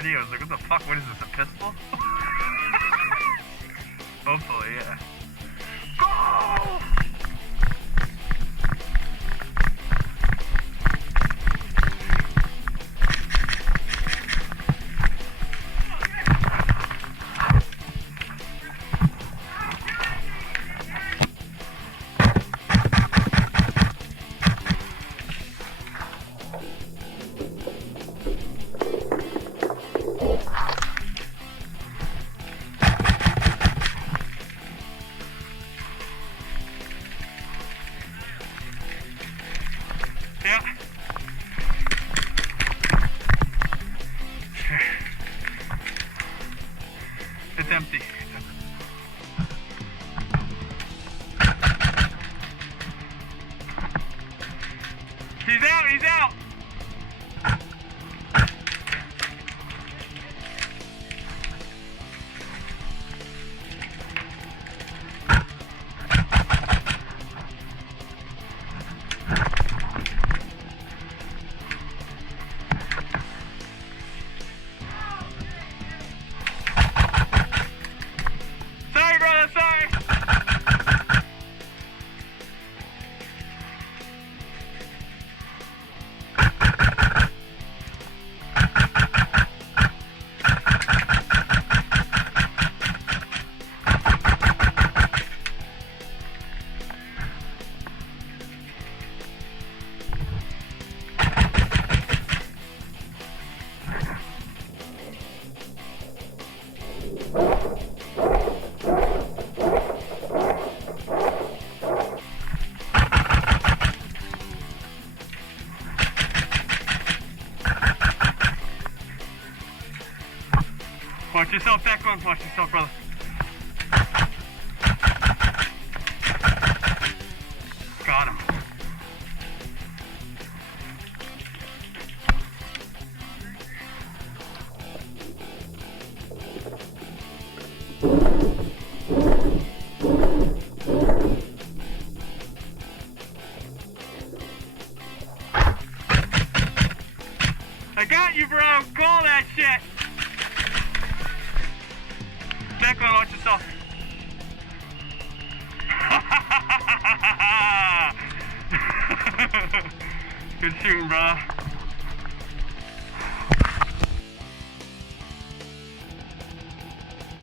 3D. I was like, what the fuck? What is this, a pistol? Hopefully, yeah. Go! Yeah. It's empty. He's out, he's out! Sorry, brother, sorry! Watch yourself, back on, watch yourself, brother. Got him. I got you, bro. Call that shit. Back on, watch yourself. Good shooting, brother.